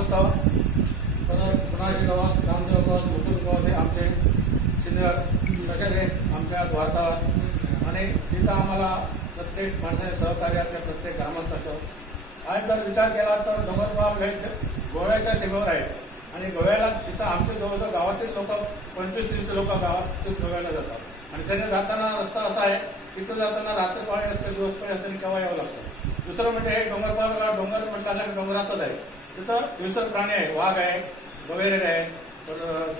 अवस्था कोणाजी गावात रामदेव गावात मुकुंद गावात हे आमचे सिनियर तसेच आहेत? आमच्या भारतात आणि तिथं आम्हाला प्रत्येक माणसाने सहकार्य त्या प्रत्येक ग्रामस्थाचं. आज जर विचार केला तर दमनबाब हे गोव्याच्या सीमेवर आहे आणि गोव्याला तिथं आमच्या जवळ गावातील लोक पंचवीस तीस लोक गावातील गोव्याला जातात. आणि त्याने जाताना रस्ता असा आहे तिथं जाताना रात्र पाणी असते दिवस पाणी असते केव्हा यावं लागतं. दुसरं म्हणजे हे डोंगरबाग डोंगर म्हटलं डोंगरातच आहे. तिथं विसर प्राणी आहे वाघ आहे गवेरेड आहे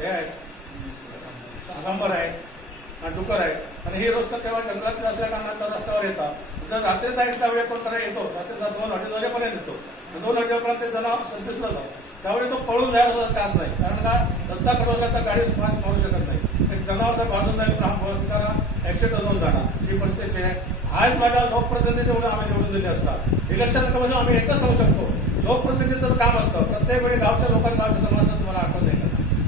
हे आहे सांबर आहे आणि डुकर आहे आणि ही रस्ता तेव्हा जंगलात असल्या कारणानं रस्त्यावर येतात. जर रात्रीचा एकदा वेळ कोणतरी येतो रात्रीचा दोन अडीच वाजेपर्यंत येतो. दोन अडीच वाजेपर्यंत जनावर दिसलं जातं त्यावेळी तो पळून जायला त्रास नाही. कारण का रस्ता कडवला तर गाडी फास्ट पाहू शकत नाही. एक जनावर जर बाजून जाईल तर हा बळात्कारा ऍक्सिडेंट होऊन जाणार. ही परिस्थिती आहे. आज माझ्या लोकप्रतिनिधी म्हणून आम्ही निवडून दिले असतात. इलेक्शन कमिशन आम्ही एकच सांगू शकतो. लोकप्रतिनिधीचं काम असतं. प्रत्येक वेळी गावच्या लोकांना गावच्या समाजाचं तुम्हाला आठवण आहे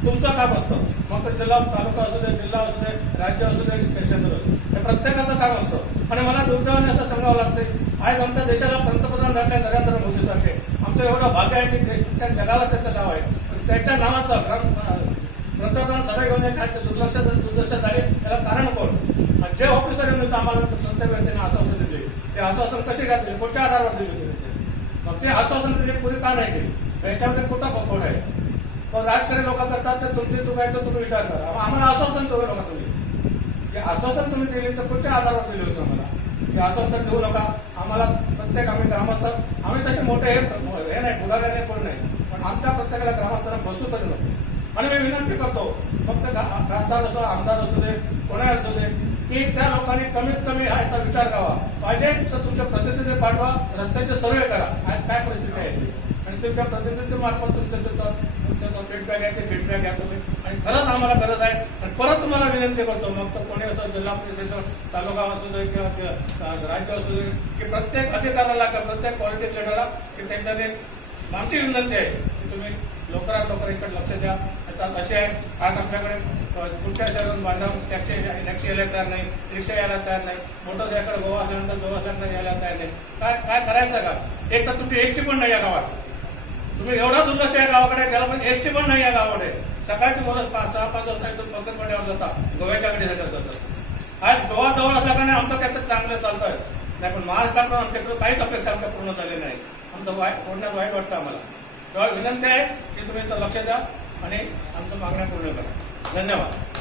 तुमचं काम असतं. मग तर जिल्हा तालुका असू दे जिल्हा असू दे राज्य असू दे क्षेत्र असू हे प्रत्येकाचं काम असतं. आणि मला दुर्दैवाने असं सांगावं लागते आज आमच्या देशाला पंतप्रधान झाले नरेंद्र मोदी सारखे. आमचं एवढं भाग्य आहे की ते- त्या जगाला त्याचं गाव आहे. पण त्याच्या नावाचं पंतप्रधान सभा घेऊन एक दुर्लक्ष दुर्दशा झाली. त्याला कारण कोण? जे ऑफिसर येऊन आम्हाला संत व्यक्तीने आश्वासन दिले. ते आश्वासन कसे घातले? कोणत्या आधारावर दिले होते? मग ते आश्वासन त्याची पुरे का नाही केले याच्यामध्ये कुठं खोट आहे. मग राजकारणी लोक करतात तर तुमची चूक आहे तर तुम्ही विचार करा. मग आम्हाला आश्वासन देऊ नका तुम्ही. जे आश्वासन तुम्ही दिले तर कुठच्या आधारावर दिले होते आम्हाला. हे आश्वासन देऊ नका. आम्हाला प्रत्येक आम्ही ग्रामस्थ आम्ही तसे मोठे हे हे नाही पुढाऱ्याने कोण नाही. पण आमच्या प्रत्येकाला ग्रामस्थांना बसू तरी नको. आणि मी विनंती करतो फक्त खासदार असो आमदार असू दे कोणा असू दे की त्या लोकांनी कमीत कमी हा याचा विचार करावा. पाहिजे तर तुमच्या प्रतिनिधी पाठवा रस्त्याचे सर्वे करा. आज काय परिस्थिती आहे? ती. आणि तुमच्या प्रतिनिधीमार्फत तुमच्या तुमच्या फीडबॅक आहे ते फीडबॅक घ्या तुम्ही. आणि खरंच आम्हाला गरज आहे. आणि परत तुम्हाला विनंती करतो मग तर कोणी असं जिल्हा परिषदेचं तालुका असू दे किंवा राज्य असू दे की प्रत्येक अधिकाऱ्याला किंवा प्रत्येक पॉलिटिक लिडरला की त्यांच्याने आमची विनंती आहे. तुम्ही लवकरात लवकर इकडे लक्ष द्या. आता असे आहे आज आपल्याकडे पुढच्या शहरात बांधव टॅक्सी टॅक्सी यायला तयार नाही रिक्षा यायला तयार नाही मोटरसायकल गोवा असल्यानंतर गोवा असल्यानंतर यायला तयार नाही. काय काय करायचं का? एक तर तुमची एसटी पण नाही या गावात. तुम्ही एवढा दुर्लक्ष या गावाकडे गेला पण एसटी पण नाही या गावाकडे. सकाळची मुलं पाच सहा पाच वाजता इथून पंकजपड्यावर जातात गोव्याच्याकडे जातात आज गोवा जवळ असल्याकडे आमचं त्याचं चांगलं चांगलं चालतंय. नाही पण महाराष्ट्राकडून आमच्याकडे काहीच अपेक्षा आमच्या पूर्ण झाली नाही. आमचं वाईट पूर्ण वाईट वाटतं आम्हाला. तेव्हा विनंती आहे की तुम्ही लक्ष द्या आणि आमच्या मागण्या पूर्ण करा. धन्यवाद.